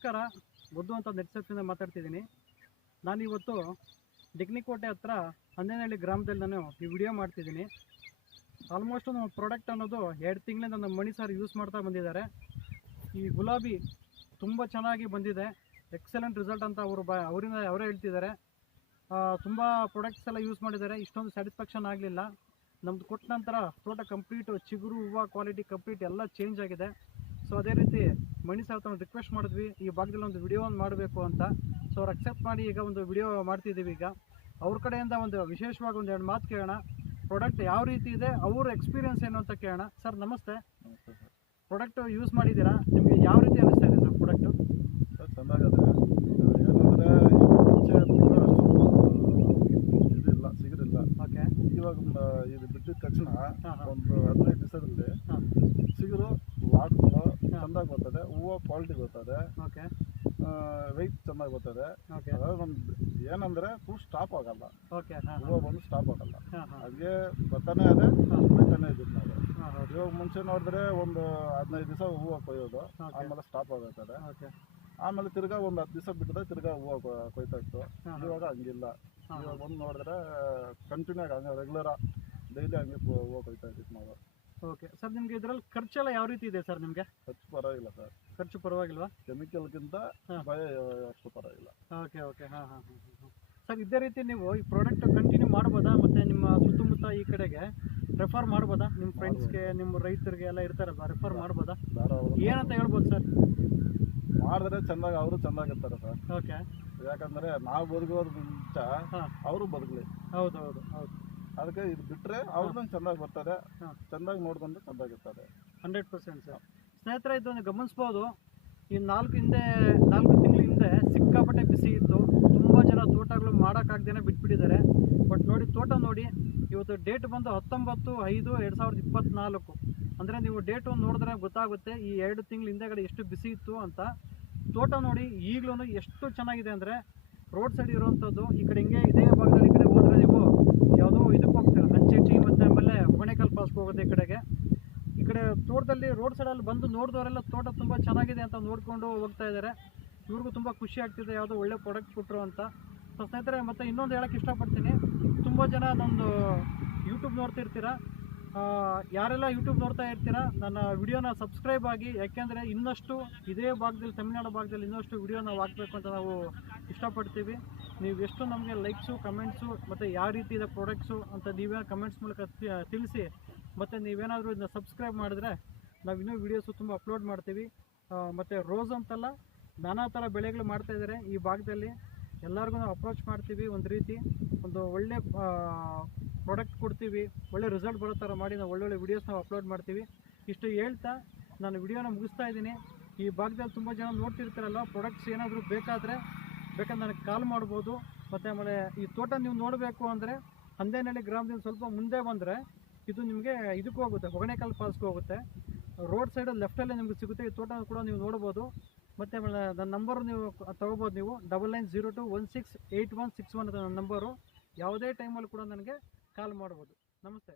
ನಮಸ್ಕಾರ. ಬುದ್ಧು ಅಂತ ನೆಟ್ಸಪ್ಪಿಂದ ಮಾತಾಡ್ತಿದ್ದೀನಿ. ನಾನಿವತ್ತು ಡಿಗ್ನಿಕೋಟೆ ಹತ್ರ ಹನ್ನೇನಹಳ್ಳಿ ಗ್ರಾಮದಲ್ಲಿ ನಾನು ಈ ವಿಡಿಯೋ ಮಾಡ್ತಿದ್ದೀನಿ. ಆಲ್ಮೋಸ್ಟ್ ನಮ್ಮ ಪ್ರಾಡಕ್ಟ್ ಅನ್ನೋದು ಎರಡು ತಿಂಗಳಿಂದ ನಮ್ಮ ಮಣಿ ಸರ್ ಯೂಸ್ ಮಾಡ್ತಾ ಬಂದಿದ್ದಾರೆ. ಈ ಗುಲಾಬಿ ತುಂಬ ಚೆನ್ನಾಗಿ ಬಂದಿದೆ. ಎಕ್ಸಲೆಂಟ್ ರಿಸಲ್ಟ್ ಅಂತ ಅವರು ಬ ಅವರಿಂದ ಅವರೇ ಹೇಳ್ತಿದ್ದಾರೆ. ತುಂಬ ಪ್ರಾಡಕ್ಟ್ಸ್ ಎಲ್ಲ ಯೂಸ್ ಮಾಡಿದ್ದಾರೆ. ಇಷ್ಟೊಂದು ಸ್ಯಾಟಿಸ್ಫ್ಯಾಕ್ಷನ್ ಆಗಲಿಲ್ಲ. ನಮ್ಮದು ಕೊಟ್ಟ ನಂತರ ತೋಟ ಕಂಪ್ಲೀಟು ಚಿಗುರು, ಹೂವು ಕ್ವಾಲಿಟಿ ಕಂಪ್ಲೀಟ್ ಎಲ್ಲ ಚೇಂಜ್ ಆಗಿದೆ. ಸೊ ಅದೇ ರೀತಿ ಮಣಿ ಸರ್ ತಮ್ಮ ರಿಕ್ವೆಸ್ಟ್ ಮಾಡಿದ್ವಿ. ಈ ಭಾಗದಲ್ಲಿ ಒಂದು ವಿಡಿಯೋ ಒಂದು ಮಾಡಬೇಕು ಅಂತ. ಸೊ ಅವ್ರು ಅಕ್ಸೆಪ್ಟ್ ಮಾಡಿ ಈಗ ಒಂದು ವಿಡಿಯೋ ಮಾಡ್ತಿದ್ದೀವಿ ಈಗ. ಅವ್ರ ಕಡೆಯಿಂದ ಒಂದು ವಿಶೇಷವಾಗಿ ಒಂದು ಎರಡು ಮಾತು ಕೇಳೋಣ. ಪ್ರಾಡಕ್ಟ್ ಯಾವ ರೀತಿ ಇದೆ ಅವ್ರ ಎಕ್ಸ್ಪೀರಿಯನ್ಸ್ ಏನು ಅಂತ ಕೇಳೋಣ. ಸರ್ ನಮಸ್ತೆ. ನಮಸ್ತೆ ಪ್ರಾಡಕ್ಟ್ ಯೂಸ್ ಮಾಡಿದ್ದೀರಾ? ನಿಮಗೆ ಯಾವ ರೀತಿ ಅನಿಸ್ತಾ ಇದೆ ಸರ್ ಪ್ರಾಡಕ್ಟು ಸರ್ ಚೆನ್ನಾಗದೆ ಏನಂದರೆ ಮುಂಚೆ ಬಿಟ್ಟರೆ ಅಷ್ಟೊಂದು ಇದಿಲ್ಲ ಸಿಗಲಿಲ್ಲ ಓಕೆ ಇವಾಗ ಒಂದು ಇದು ಬಿಟ್ಟಿದ ತಕ್ಷಣ ಹಾಂ ಹಾಂ ಒಂದು ಹದಿನೈದು ದಿವಸದಲ್ಲಿ ಹಾಂ ಸಿಗರು ವಾಟ್ಗಳು ಚೆಂದಾಗಿ ಬರ್ತದೆ ಹೂವು ಕ್ವಾಲಿಟಿ ಬರ್ತದೆ ಓಕೆ. ವೆಯ್ಟ್ ಚೆನ್ನಾಗಿ ಬರ್ತದೆ ಓಕೆ. ಏನಂದ್ರೆ ಫುಲ್ ಸ್ಟಾಪ್ ಆಗಲ್ಲ. ಓಕೆ ಹಾಂ ಹೂವು ಬಂದು ಸ್ಟಾಪ್ ಆಗಲ್ಲ. ಹಾಂ ಹಾಗೆ ಬರ್ತಾನೆ ಅದೆ ಬರ್ತಾನೆ ನಾವು ಇವಾಗ ಮುಂಚೆ ನೋಡಿದ್ರೆ ಒಂದು ಹದಿನೈದು ದಿವಸ ಹೂವು ಕೊಯ್ಯೋದು ಆಮೇಲೆ ಸ್ಟಾಪ್ ಆಗುತ್ತದೆ. ಓಕೆ. ಆಮೇಲೆ ತಿರ್ಗಾ ಒಂದು ಹತ್ತು ದಿವಸ ಬಿಟ್ಟರೆ ತಿರ್ಗಾ ಹೂವು ಕೊಯ್ತಾ ಇತ್ತು. ಇವಾಗ ಹಂಗಿಲ್ಲ. ಇವಾಗ ಬಂದು ನೋಡಿದ್ರೆ ಕಂಟಿನ್ಯೂ ಆಗಿ ಹಂಗೆ ರೆಗ್ಯುಲರಾಗಿ ಡೈಲಿ ಹಂಗೆ ಹೂವು ಕೊಯ್ತಾ ಇದ್ದೀವಿ ನಾವು. ಓಕೆ ಸರ್ ನಿಮಗೆ ಇದರಲ್ಲಿ ಖರ್ಚೆಲ್ಲ ಯಾವ ರೀತಿ ಇದೆ ಸರ್ ನಿಮಗೆ? ಖರ್ಚು ಪರವಾಗಿಲ್ಲ ಸರ್ ಖರ್ಚು ಪರವಾಗಿಲ್ವಾ? ಕೆಮಿಕಲ್ಗಿಂತ. ಭಯ ಅಷ್ಟು ಪರವಾಗಿಲ್ಲ. ಓಕೆ ಓಕೆ ಹಾಂ ಹಾಂ ಹಾಂ ಹಾಂ ಸರ್ ಇದೇ ರೀತಿ ನೀವು ಈ ಪ್ರಾಡಕ್ಟ್ ಕಂಟಿನ್ಯೂ ಮಾಡ್ಬೋದಾ? ಮತ್ತು ನಿಮ್ಮ ಸುತ್ತಮುತ್ತ ಈ ಕಡೆಗೆ ರೆಫರ್ ಮಾಡ್ಬೋದಾ? ನಿಮ್ಮ ಫ್ರೆಂಡ್ಸ್ಗೆ ನಿಮ್ಮ ರೈತರಿಗೆ ಎಲ್ಲ ಇರ್ತಾರಲ್ವ ರೆಫರ್ ಮಾಡ್ಬೋದಾ? ಏನಂತ ಹೇಳ್ಬೋದು ಸರ್ ಮಾಡಿದ್ರೆ ಚೆನ್ನಾಗಿ ಅವರು ಚೆಂದಾಗಿರ್ತಾರೆ ಸರ್ ಓಕೆ ಯಾಕಂದರೆ ನಾವು ಬದುಕೋದು ಮುಂಚೆ ಅವರು ಬದುಕಲಿ. ಹೌದು ಹೌದು ಹೌದು. ಅದಕ್ಕೆ ಇದು ಬಿಟ್ಟರೆ ಅವ್ರದ್ದು ಚೆನ್ನಾಗಿ ಬರ್ತದೆ. ಹಾಂ. ಚೆನ್ನಾಗಿ ನೋಡ್ಕೊಂಡು ಚೆನ್ನಾಗಿರ್ತದೆ ಹಂಡ್ರೆಡ್ ಪರ್ಸೆಂಟ್ ಸರ್. ಸ್ನೇಹಿತರೆ ಇದನ್ನು ಗಮನಿಸ್ಬೋದು. ಈ ನಾಲ್ಕು ಹಿಂದೆ ನಾಲ್ಕು ತಿಂಗಳ ಹಿಂದೆ ಸಿಕ್ಕಾಪಟ್ಟೆ ಬಿಸಿ ಇತ್ತು. ತುಂಬ ಜನ ತೋಟಗಳು ಮಾಡೋಕ್ಕಾಗ್ದೇನೆ ಬಿಟ್ಬಿಟ್ಟಿದ್ದಾರೆ. ಬಟ್ ನೋಡಿ ತೋಟ ನೋಡಿ. ಇವತ್ತು ಡೇಟ್ ಬಂದು ಹತ್ತೊಂಬತ್ತು ಐದು ಎರಡು ಸಾವಿರದ ಇಪ್ಪತ್ತ್ನಾಲ್ಕು ಅಂದರೆ ನೀವು ಡೇಟು ನೋಡಿದ್ರೆ ಗೊತ್ತಾಗುತ್ತೆ ಈ ಎರಡು ತಿಂಗಳ ಹಿಂದೆಗಡೆ ಎಷ್ಟು ಬಿಸಿ ಇತ್ತು ಅಂತ. ತೋಟ ನೋಡಿ ಈಗಲೂ ಎಷ್ಟು ಚೆನ್ನಾಗಿದೆ ಅಂದರೆ ರೋಡ್ ಸೈಡ್ ಇರುವಂಥದ್ದು ಈ ಕಡೆ ಹಿಂಗೆ ಇದೇ ಭಾಗದಲ್ಲಿ ಈ ಕಡೆ ಹೋದರೆ ನೀವು ಯಾವುದೋ ಇದಕ್ಕೆ ಹೋಗ್ತೀರ. ಹಂಚೆಟ್ಟಿ ಮತ್ತು ಆಮೇಲೆ ಹೊಣೆಕಲ್ ಪಾಸ್ಗೆ ಹೋಗೋದು ಈ ಕಡೆಗೆ. ಈ ಕಡೆ ತೋಟದಲ್ಲಿ ರೋಡ್ ಸೈಡಲ್ಲಿ ಬಂದು ನೋಡಿದವರೆಲ್ಲ ತೋಟ ತುಂಬ ಚೆನ್ನಾಗಿದೆ ಅಂತ ನೋಡಿಕೊಂಡು ಹೋಗ್ತಾ ಇದ್ದಾರೆ. ಇವ್ರಿಗೂ ತುಂಬ ಖುಷಿ ಆಗ್ತಿದೆ ಯಾವುದೋ ಒಳ್ಳೆ ಪ್ರಾಡಕ್ಟ್ ಕೊಟ್ಟರು ಅಂತ. ಸೊ ಸ್ನೇಹಿತರೆ, ಮತ್ತು ಇನ್ನೊಂದು ಹೇಳೋಕ್ಕೆ ಇಷ್ಟಪಡ್ತೀನಿ. ತುಂಬ ಜನ ನಂದು ಯೂಟ್ಯೂಬ್ ನೋಡ್ತಿರ್ತೀರ? ಯಾರೆಲ್ಲ ಯೂಟ್ಯೂಬ್ ನೋಡ್ತಾ ಇರ್ತೀರಾ, ನನ್ನ ವಿಡಿಯೋನ ಸಬ್ಸ್ಕ್ರೈಬ್ ಆಗಿ, ಯಾಕೆಂದರೆ ಇನ್ನಷ್ಟು ಇದೇ ಭಾಗದಲ್ಲಿ, ತಮಿಳುನಾಡು ಭಾಗದಲ್ಲಿ ಇನ್ನಷ್ಟು ವಿಡಿಯೋ ನಾವು ಹಾಕಬೇಕು ಅಂತ ನಾವು ಇಷ್ಟಪಡ್ತೀವಿ. ನೀವು ಎಷ್ಟು ನಮಗೆ ಲೈಕ್ಸು ಕಮೆಂಟ್ಸು ಮತ್ತು ಯಾವ ರೀತಿ ಇದೆ ಪ್ರಾಡಕ್ಟ್ಸು ಅಂತ ನೀವೇ ಕಮೆಂಟ್ಸ್ ಮೂಲಕ ತಿಳಿಸಿ, ಮತ್ತು ನೀವೇನಾದರೂ ಇದನ್ನ ಸಬ್ಸ್ಕ್ರೈಬ್ ಮಾಡಿದ್ರೆ ನಾವು ಇನ್ನೂ ವಿಡಿಯೋಸು ತುಂಬ ಅಪ್ಲೋಡ್ ಮಾಡ್ತೀವಿ. ಮತ್ತು ರೋಸ್ ಅಂತಲ್ಲ, ನಾನಾ ಥರ ಬೆಳೆಗಳು ಮಾಡ್ತಾಯಿದ್ದಾರೆ ಈ ಭಾಗದಲ್ಲಿ. ಎಲ್ಲರಿಗೂ ನಾವು ಅಪ್ರೋಚ್ ಮಾಡ್ತೀವಿ ಒಂದು ರೀತಿ. ಒಂದು ಒಳ್ಳೆ ಪ್ರಾಡಕ್ಟ್ ಕೊಡ್ತೀವಿ, ಒಳ್ಳೆ ರಿಸಲ್ಟ್ ಬರೋ ಥರ ಮಾಡಿ ನಾವು ಒಳ್ಳೊಳ್ಳೆ ವೀಡಿಯೋಸ್ ನಾವು ಅಪ್ಲೋಡ್ ಮಾಡ್ತೀವಿ. ಇಷ್ಟು ಹೇಳ್ತಾ ನಾನು ವಿಡಿಯೋನ ಮುಗಿಸ್ತಾ ಇದ್ದೀನಿ. ಈ ಭಾಗದಲ್ಲಿ ತುಂಬ ಜನ ನೋಡ್ತಿರ್ತಾರಲ್ಲ ಪ್ರಾಡಕ್ಟ್ಸ್ ಏನಾದರೂ ಬೇಕಾದರೆ, ಬೇಕಂದ್ರೆ ನನಗೆ ಕಾಲ್ ಮಾಡ್ಬೋದು. ಮತ್ತು ಆಮೇಲೆ ಈ ತೋಟ ನೀವು ನೋಡಬೇಕು ಅಂದರೆ, ಹಂದೇನಹಳ್ಳಿ ಗ್ರಾಮದಿಂದ ಸ್ವಲ್ಪ ಮುಂದೆ ಬಂದರೆ ಇದು ನಿಮಗೆ ಇದಕ್ಕೂ ಹೋಗುತ್ತೆ ಹೊಗಣೆಕಲ್ ಫಾಲ್ಸ್ಗೂ ಹೋಗುತ್ತೆ. ರೋಡ್ ಸೈಡ್ ಲೆಫ್ಟಲ್ಲೇ ನಿಮಗೆ ಸಿಗುತ್ತೆ, ಈ ತೋಟ ಕೂಡ ನೀವು ನೋಡ್ಬೋದು. ಮತ್ತು ಆಮೇಲೆ ನನ್ನ ನಂಬರು ನೀವು ತೊಗೋಬೋದು ನೀವು double nine zero two one six eight one six one ನನ್ನ ನಂಬರು ಯಾವುದೇ ಟೈಮಲ್ಲಿ ಕೂಡ ನನಗೆ ಕಾಲ್ ಮಾಡ್ಬೋದು. ನಮಸ್ತೆ.